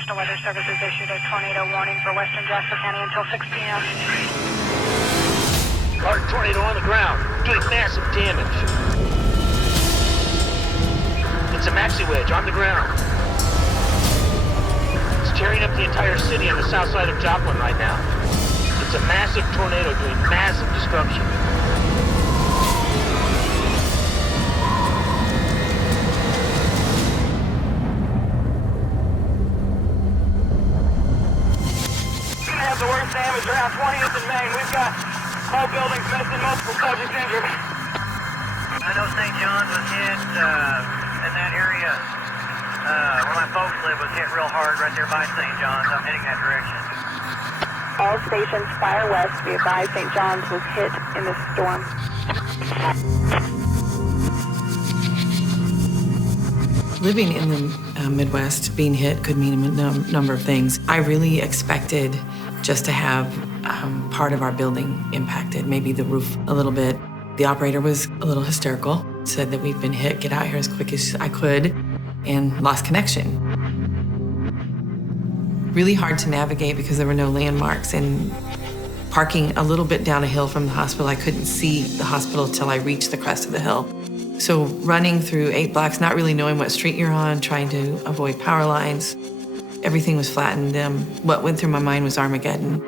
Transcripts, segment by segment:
National Weather Service has issued a tornado warning for western Jasper County until 6 p.m. Large tornado on the ground, doing massive damage. It's a maxi wedge on the ground. It's tearing up the entire city on the south side of Joplin right now. It's a massive tornado doing massive destruction. The worst damage around 20th and Main. We've got whole buildings missing, multiple subjects injured. I know St. John's was hit in that area where my folks live was hit real hard right there by St. John's. I'm heading that direction. All stations fire west. Be advised St. John's was hit in this storm. Living in the Midwest, being hit could mean a number of things. I really expected just to have part of our building impacted, maybe the roof a little bit. The operator was a little hysterical, said that we've been hit, get out here as quick as I could, and lost connection. Really hard to navigate because there were no landmarks, and parking a little bit down a hill from the hospital, I couldn't see the hospital till I reached the crest of the hill. So running through 8 blocks, not really knowing what street you're on, trying to avoid power lines. Everything was flattened. What went through my mind was Armageddon.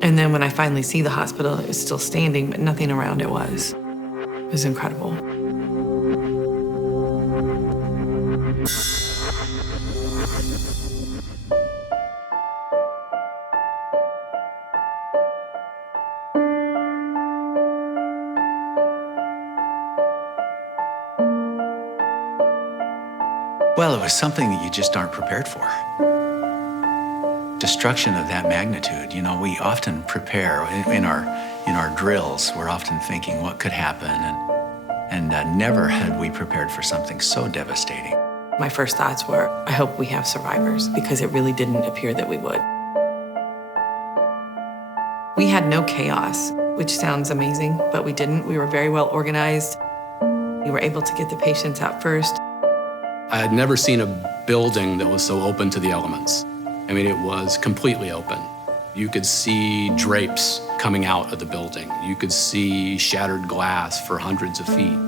And then when I finally see the hospital, it was still standing, but nothing around it was. It was incredible. Well, it was something that you just aren't prepared for. Destruction of that magnitude, you know, we often prepare in our drills, we're often thinking what could happen, and never had we prepared for something so devastating. My first thoughts were, I hope we have survivors, because it really didn't appear that we would. We had no chaos, which sounds amazing, but we didn't. We were very well organized. We were able to get the patients out first. I had never seen a building that was so open to the elements. I mean, it was completely open. You could see drapes coming out of the building. You could see shattered glass for hundreds of feet.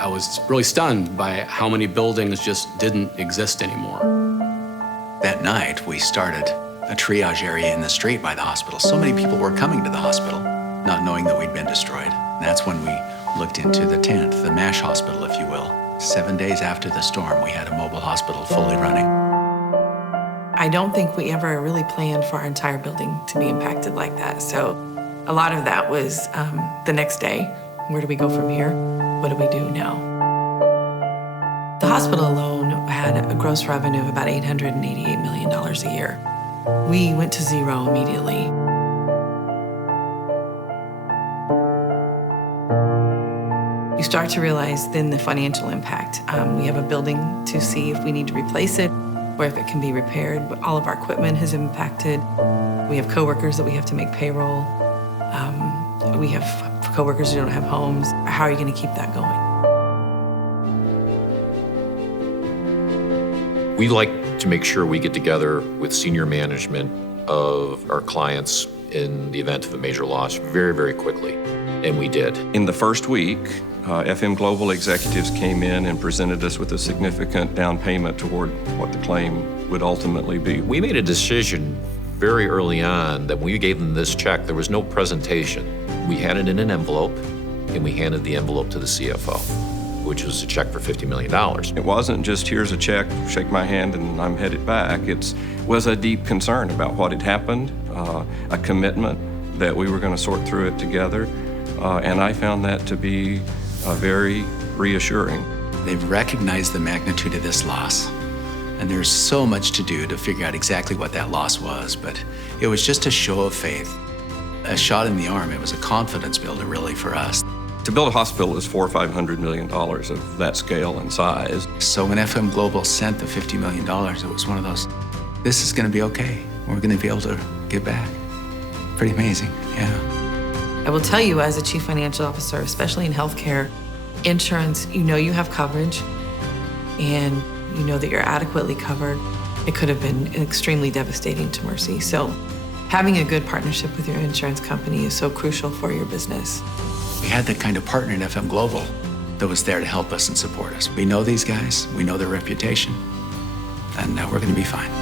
I was really stunned by how many buildings just didn't exist anymore. That night, we started a triage area in the street by the hospital. So many people were coming to the hospital, not knowing that we'd been destroyed. And that's when we looked into the tent, the MASH hospital, if you will. 7 days after the storm, we had a mobile hospital fully running. I don't think we ever really planned for our entire building to be impacted like that. So a lot of that was the next day. Where do we go from here? What do we do now? The hospital alone had a gross revenue of about $888 million a year. We went to zero immediately. You start to realize then the financial impact. We have a building to see if we need to replace it or if it can be repaired. But all of our equipment has impacted. We have coworkers that we have to make payroll. We have coworkers who don't have homes. How are you going to keep that going? We like to make sure we get together with senior management of our clients in the event of a major loss very, very quickly, and we did. In the first week, FM Global executives came in and presented us with a significant down payment toward what the claim would ultimately be. We made a decision very early on that when we gave them this check, there was no presentation. We had it in an envelope, and we handed the envelope to the CFO, which was a check for $50 million. It wasn't just, here's a check, shake my hand, and I'm headed back. It was a deep concern about what had happened, a commitment that we were going to sort through it together, and I found that to be very reassuring. They've recognized the magnitude of this loss, and there's so much to do to figure out exactly what that loss was, but it was just a show of faith, a shot in the arm. It was a confidence builder, really, for us. To build a hospital is $400 or $500 million of that scale and size. So when FM Global sent the $50 million, it was one of those, this is going to be okay. We're going to be able to get back. Pretty amazing, yeah. I will tell you, as a chief financial officer, especially in healthcare, insurance, you know you have coverage, and you know that you're adequately covered, it could have been extremely devastating to Mercy. So having a good partnership with your insurance company is so crucial for your business. We had that kind of partner in FM Global that was there to help us and support us. We know these guys, we know their reputation, and we're going to be fine.